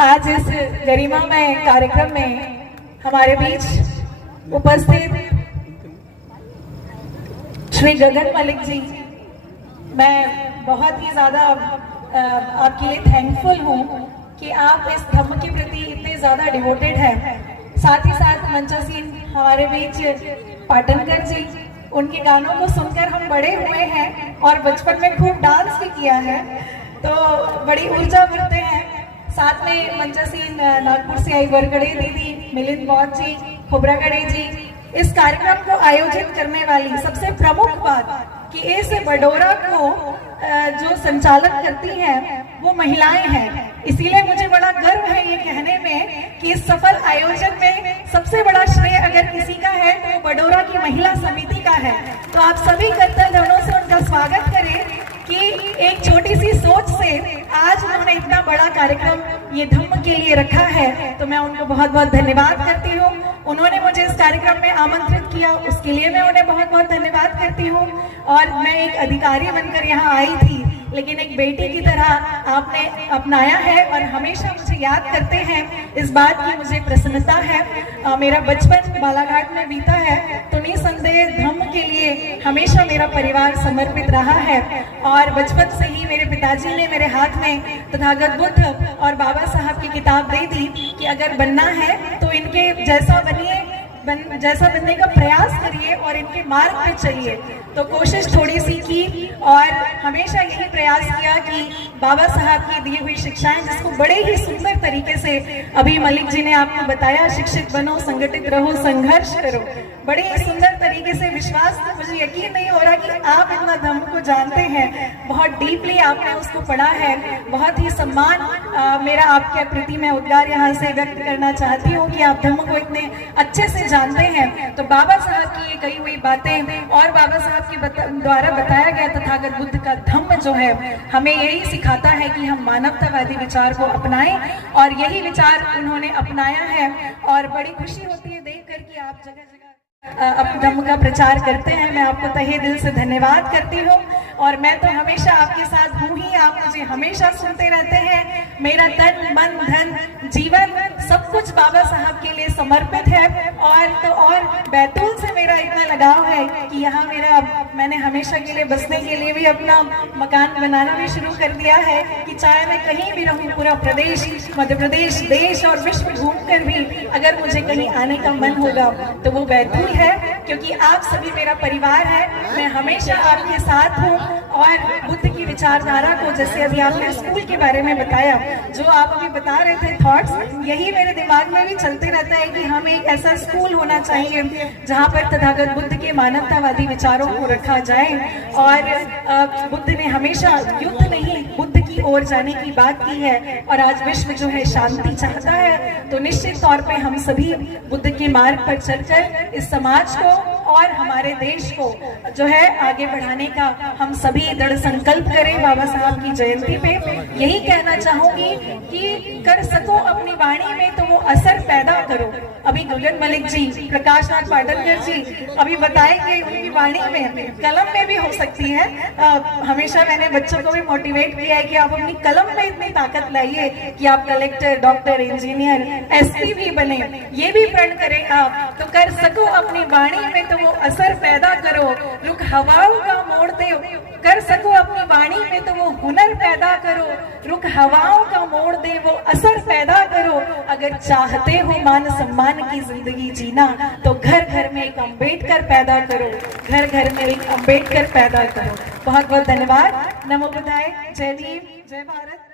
आज इस गरिमामय कार्यक्रम में हमारे बीच उपस्थित श्री गगन मलिक जी, मैं बहुत ही ज़्यादा आपके लिए थैंकफुल हूँ कि आप इस धर्म के प्रति इतने ज़्यादा डिवोटेड हैं। साथ ही साथ मंचासीन हमारे बीच पाटनकर जी, उनके गानों को सुनकर हम बड़े हुए हैं और बचपन में खूब डांस भी किया है, तो बड़ी ऊर्जा भरते हैं। साथ में मंचासीन नागपुर से आई वरगड़े दीदी, मिलिंद बौद्ध जी, खोबरागड़े जी, इस कार्यक्रम को आयोजित करने वाली सबसे प्रमुख बात कि इस बडोरा को जो संचालन करती हैं वो महिलाएं हैं। इसीलिए मुझे बड़ा गर्व है ये कहने में कि इस सफल आयोजन में सबसे बड़ा श्रेय अगर किसी का है तो वो बडोरा की महिला समिति का है। तो आप सभी करतल ध्वनों से उनका स्वागत करें कि एक छोटी सी सोच से आज उन्होंने इतना बड़ा कार्यक्रम ये धम्म के लिए रखा है, तो मैं उनको बहुत बहुत धन्यवाद करती हूँ। उन्होंने मुझे इस कार्यक्रम में आमंत्रित किया, उसके लिए मैं उन्हें बहुत बहुत धन्यवाद करती हूँ। और मैं एक अधिकारी बनकर यहाँ आई थी, लेकिन एक बेटी की तरह आपने अपनाया है और हमेशा मुझे याद करते हैं, इस बात की मुझे प्रसन्नता है। मेरा बचपन बालाघाट में बीता है, तो निसंदेह धम्म के लिए हमेशा मेरा परिवार समर्पित रहा है। और बचपन से ही मेरे पिताजी ने मेरे हाथ में तथागत बुद्ध और बाबा साहब की किताब दे दी कि अगर बनना है तो इनके जैसा बनिए, जैसा बनने का प्रयास करिए और इनके मार्ग पे चलिए। तो कोशिश थोड़ी सी की और हमेशा यही प्रयास किया कि बाबा साहब की दी हुई शिक्षाएं, जिसको बड़े ही सुंदर तरीके से अभी मलिक जी ने आपको बताया, शिक्षित बनो, संगठित रहो, संघर्ष करो, बड़े ही सुंदर तरीके से। विश्वास तो मुझे यकीन नहीं हो रहा कि आप इतना धम्म को जानते हैं, बहुत डीपली आपने उसको पढ़ा है। बहुत ही सम्मान मेरा आपके प्रति मैं उद्गार यहाँ से व्यक्त करना चाहती हूँ कि आप धम्म को इतने अच्छे से जानते हैं। तो बाबा साहब की ये कही हुई बातें और बाबा साहब के द्वारा बताया गया तथागत बुद्ध का धम्म जो है हमें यही सिखाता है कि हम मानवतावादी विचार को अपनाएं, और यही विचार उन्होंने अपनाया है। और बड़ी खुशी होती है देखकर कि आप जगह जगह अपने धम्म का प्रचार करते हैं। मैं आपको तहे दिल से धन्यवाद करती हूँ। और मैं तो हमेशा आपके साथ हूँ ही, आप मुझे हमेशा सुनते रहते हैं। मेरा तन मन धन जीवन सब कुछ बाबा साहब के लिए समर्पित है। और बैतूल से मेरा इतना लगाव है कि यहाँ मैंने हमेशा के लिए बसने के लिए भी अपना मकान बनाना भी शुरू कर दिया है कि चाहे मैं कहीं भी रहूँ, पूरा प्रदेश, मध्य प्रदेश, देश और विश्व घूम कर भी अगर मुझे कहीं आने का मन होगा तो वो बैतूल है, क्योंकि आप सभी मेरा परिवार है। मैं हमेशा आपके साथ हूँ। और बुद्ध की विचारधारा को, जैसे अभी आपने स्कूल के बारे में बताया, जो आप अभी बता रहे थे थॉट्स, यही मेरे दिमाग में भी चलते रहता है कि हम एक ऐसा स्कूल होना चाहिए जहाँ पर तथागत बुद्ध के मानवतावादी विचारों को रखा जाए। और बुद्ध ने हमेशा युद्ध नहीं, बुद्ध की ओर जाने की बात की है। और आज विश्व जो है शांति चाहता है, तो निश्चित तौर पे हम सभी बुद्ध के मार्ग पर चलकर इस समाज को और हमारे देश को जो है आगे बढ़ाने का हम सभी दृढ़ संकल्प करें। बाबा साहब की जयंती पे यही कहना चाहूंगी कि कर सको अपनी वाणी में तो वो असर पैदा करो। अभी गगन मलिक जी, प्रकाश नाथ पाटनकर जी अभी बताएंगे, उनकी वाणी में कलम में भी हो सकती है। हमेशा मैंने बच्चों को भी मोटिवेट किया है कि आप अपनी कलम में इतनी ताकत लाइए कि आप कलेक्टर, डॉक्टर, इंजीनियर, एसपी भी बने। ये भी प्रण करें आप, तो कर सको अपनी वाणी में तो वो असर पैदा करो, रुख हवाओं का मोड़ दे। कर सको अपनी वाणी में तो वो हुनर पैदा करो, रुख हवाओं का मोड़ दे, वो असर पैदा करो। अगर चाहते हो मान सम्मान की जिंदगी जीना, तो घर घर में एक अम्बेडकर पैदा करो, घर घर में एक अम्बेडकर पैदा करो। बहुत बहुत धन्यवाद। नमो बुद्धाय। जय भीम, जय भारत।